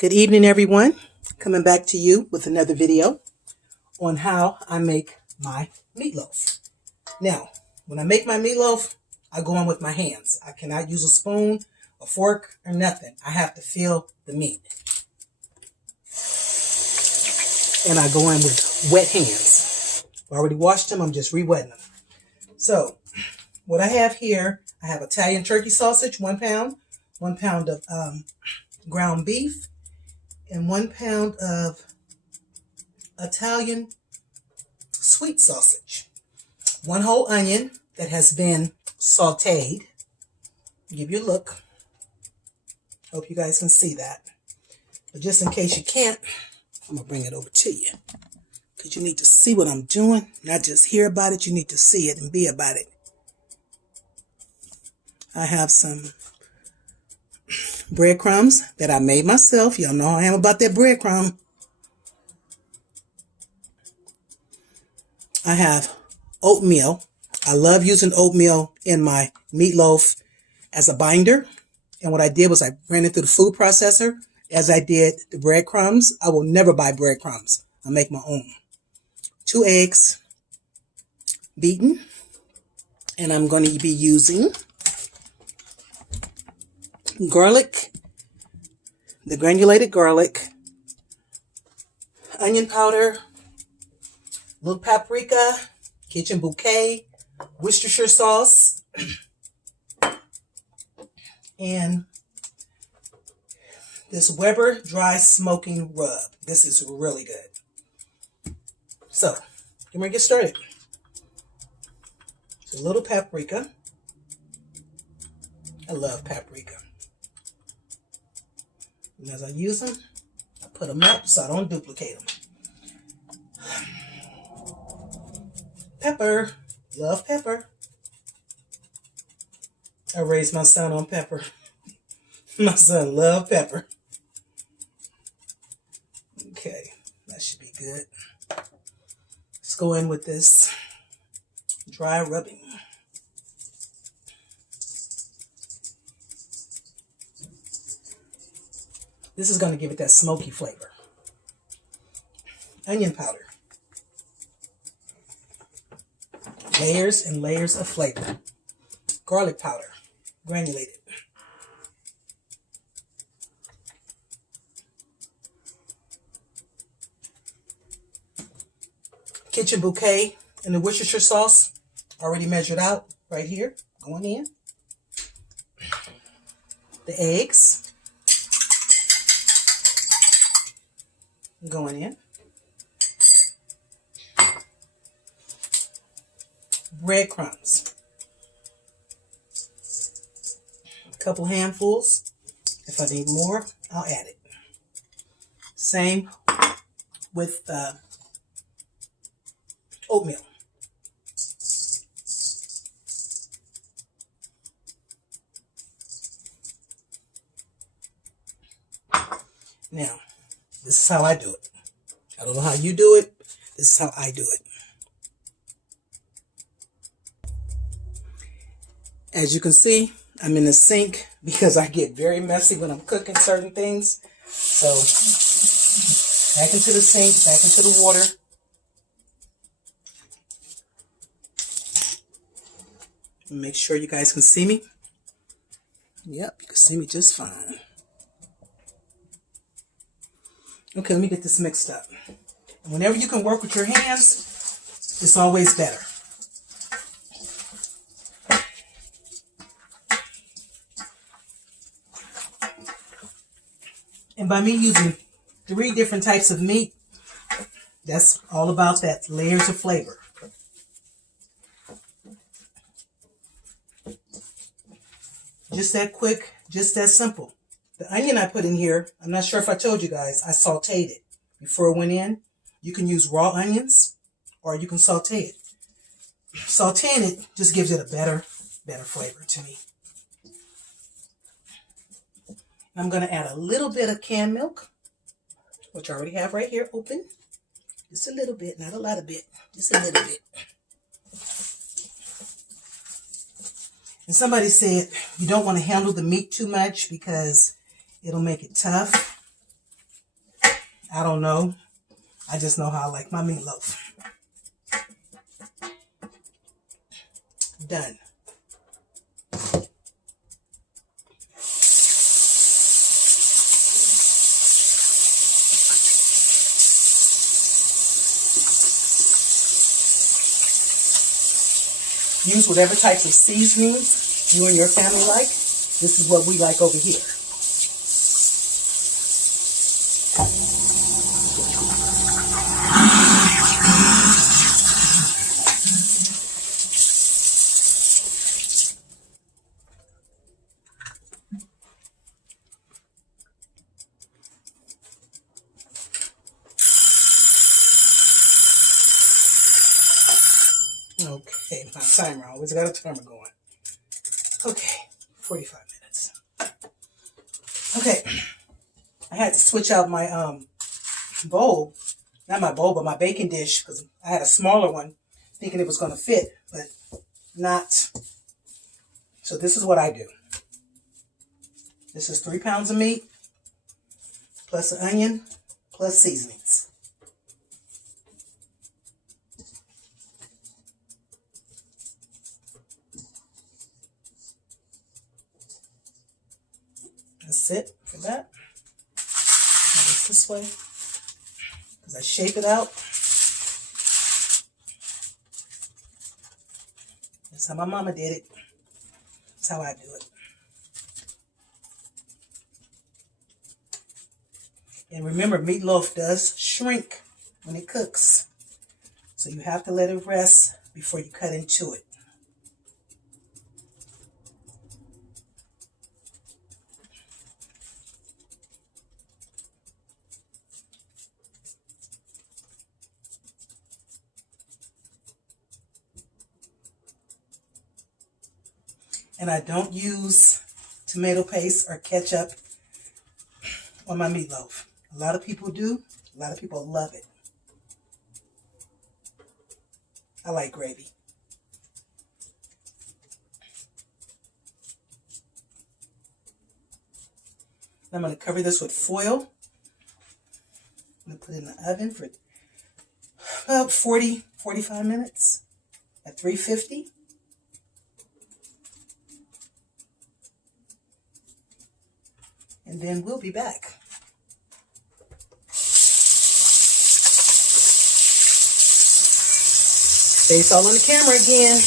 Good evening, everyone. Coming back to you with another video on how I make my meatloaf. Now, when I make my meatloaf, I go in with my hands. I cannot use a spoon, a fork, or nothing. I have to feel the meat. And I go in with wet hands. I already washed them. I'm just re-wetting them. So, what I have here, I have Italian turkey sausage, 1 pound. 1 pound of ground beef. And 1 pound of Italian sweet sausage. 1 whole onion that has been sauteed. Give you a look. Hope you guys can see that. But just in case you can't, I'm going to bring it over to you. Because you need to see what I'm doing. Not just hear about it, you need to see it and be about it. I have some breadcrumbs that I made myself. Y'all know how I am about that breadcrumb. I have oatmeal. I love using oatmeal in my meatloaf as a binder. And what I did was I ran it through the food processor as I did the breadcrumbs. I will never buy breadcrumbs. I'll make my own. 2 eggs beaten. And I'm going to be using garlic, the granulated garlic, onion powder, little paprika, kitchen bouquet, Worcestershire sauce, and this Weber dry smoking rub. This is really good. So, I'm going to get started. So, a little paprika. I love paprika. And as I use them, I put them up so I don't duplicate them. Pepper. Love pepper. I raised my son on pepper. My son loved pepper. Okay, that should be good. Let's go in with this dry rubbing. This is going to give it that smoky flavor. Onion powder. Layers and layers of flavor. Garlic powder. Granulated. Kitchen bouquet and the Worcestershire sauce. Already measured out right here. Going in. The eggs. Going in. Breadcrumbs. A couple handfuls. If I need more, I'll add it. Same with oatmeal. Now, this is how I do it. I don't know how you do it. This is how I do it. As you can see, I'm in the sink because I get very messy when I'm cooking certain things. So, back into the sink, back into the water. Make sure you guys can see me. Yep, you can see me just fine. Okay, let me get this mixed up. And whenever you can work with your hands, it's always better. And by me using 3 different types of meat, that's all about that layers of flavor. Just that quick, just that simple. The onion I put in here, I'm not sure if I told you guys, I sauteed it before it went in. You can use raw onions or you can saute it. Sauteing it just gives it a better flavor to me. I'm going to add a little bit of canned milk, which I already have right here open. Just a little bit, not a lot of bit, just a little bit. And somebody said you don't want to handle the meat too much because it'll make it tough. I don't know. I just know how I like my meatloaf. Done. Use whatever types of seasonings you and your family like. This is what we like over here. Okay, my timer. I always got a timer going. Okay, 45 minutes. Okay, I had to switch out my bowl. Not my bowl, but my baking dish, because I had a smaller one, thinking it was going to fit, but not. So this is what I do. This is 3 pounds of meat, plus an onion, plus seasonings. That's it for that. Now this way, because I shape it out. That's how my mama did it. That's how I do it. And remember, meatloaf does shrink when it cooks. So you have to let it rest before you cut into it. And I don't use tomato paste or ketchup on my meatloaf. A lot of people do. A lot of people love it. I like gravy. I'm going to cover this with foil. I'm going to put it in the oven for about 45 minutes at 350. And then we'll be back. Face all on the camera again.